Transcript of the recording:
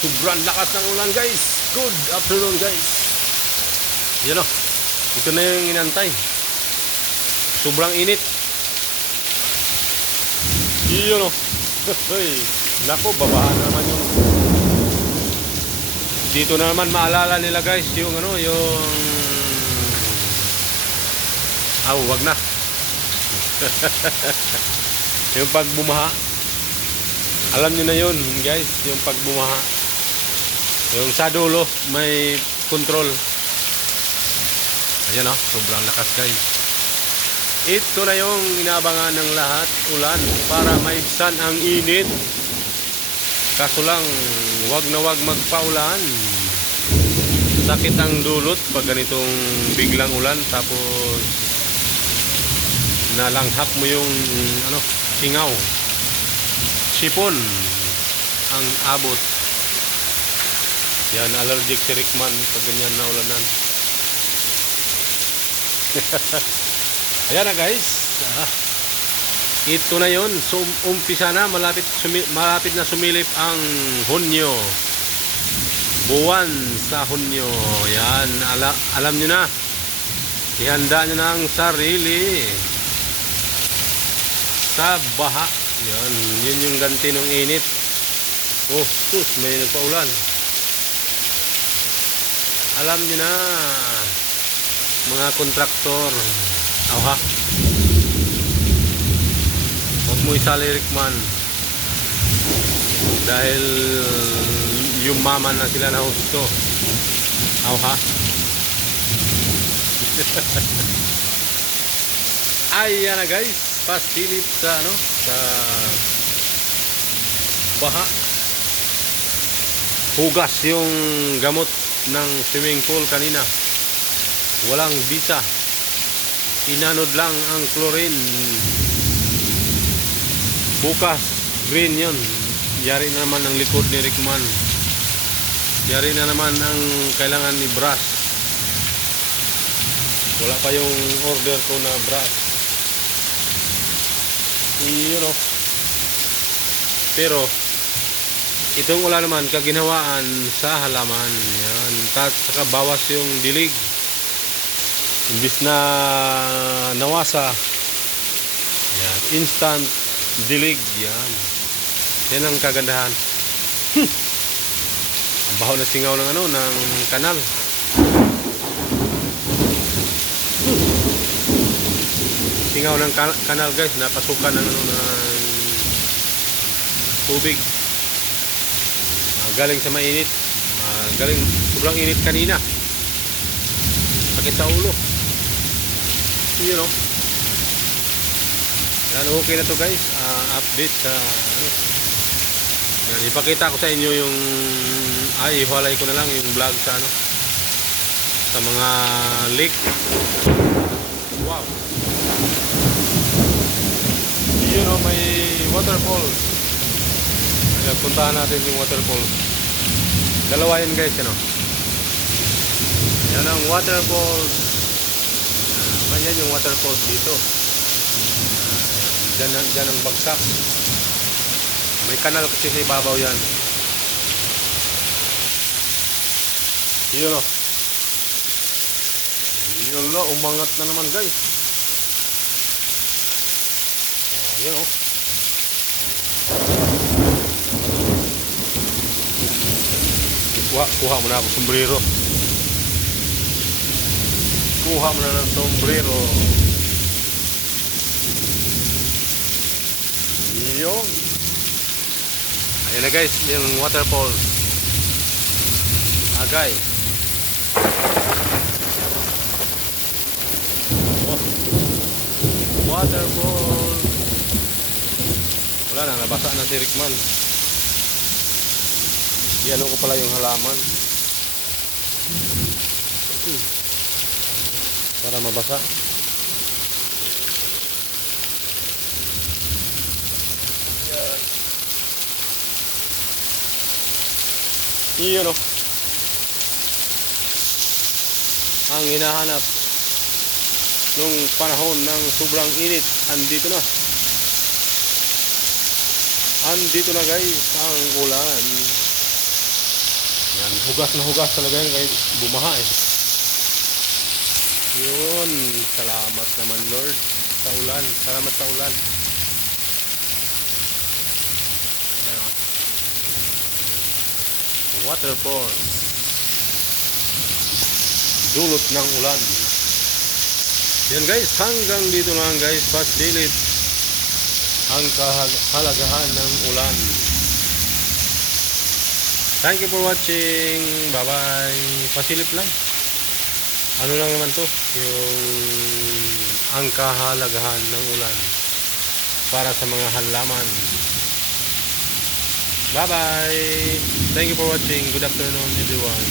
Sobrang lakas ng ulan guys. Good afternoon guys. Yan o. Ito na yung inantay. Sobrang init. Yan o. Nako, babahan naman yung. Dito na naman maalala nila guys yung ano, yung wag na. Yung pagbumaha. Alam niyo na yun guys, yung pagbumaha. Yung sa dulo may control. Ayan o, sobrang lakas guys. Ito na yung inaabangan ng lahat, ulan, para maibsan ang init. Kaso lang, wag na wag magpaulan. Sakit ang dulot pag ganitong biglang ulan, tapos nalanghap mo yung ano, singaw. Sipon ang abot. Yan, allergic si Rickman pag ganyan na ulanan. Ayan na guys. Ito na yon. So, umpisa na, malapit na sumilip ang Hunyo. Buwan sa Hunyo. Yan, alam nyo na. Ihanda nyo na ang sarili sa baha. Yan, yun yung ganti ng init. Oh, sus, may nagpaulan. Alam nyo na, mga kontraktor. Ha? Huwag mo isali Rickman. Dahil yumaman na sila na husto. Ha? Ayan na guys. Pasilip sa ano, sa baha. Hugas yung gamot ng swimming pool kanina. Walang bisa. Inanod lang ang chlorine. Bukas green yun. Yari na naman ang likod ni Rickman. Yari na naman ang kailangan ni brush. Wala pa yung order ko na brush. You know. Pero itong wala naman kaginhawaan sa halaman. Yan. Saka bawas yung dilig. Imbis na nawasa. Yan. Instant dilig. Yan. Yan ang kagandahan. Ang baho na singaw ng ano, ng kanal. Singaw ng kanal guys, napasukan ng ano, ng tubig. Galing sa mainit. Galing sobrang init kanina. Sakit sa ulo. You know. Yan, okay na to guys. Update sa ano. Yan, ipakita ko sa inyo yung iwalay ko na lang yung vlog sa ano, sa mga lake. Wow. You know, may waterfalls. Ayan, puntahan natin yung waterfalls. Dalawa yun guys, ano. Yan ang waterfalls. Yan yung waterfalls dito. Dyan ang bagsak. May kanal kasi sa ibabaw yan. Yun o. Yun o, umangat na naman guys. Yun o. Kuha mo na ako sombrero. Kuha mo na ng sombrero. Yun. Ayan na guys, yung waterfall. Agay. Oh. Waterfall. Wala na, nabasa na si Rickman. Yan ko pala yung halaman. Para mabasa. Yun o. Ang hinahanap nung panahon ng sobrang init, andito na. Andito na guys ang ulan. Hugas na hugas talaga yan kahit bumaha eh. Yun, salamat naman Lord sa ulan. Salamat sa ulan. Ayan, oh. Waterfall. Dulot ng ulan. Yan guys, hanggang dito lang guys, pasilip ang kahalagahan ng ulan. Thank you for watching. Bye bye. Pasilip lang. Ano lang naman to, yung ang kahalagahan ng ulan para sa mga halaman. Bye bye. Thank you for watching. Good afternoon everyone.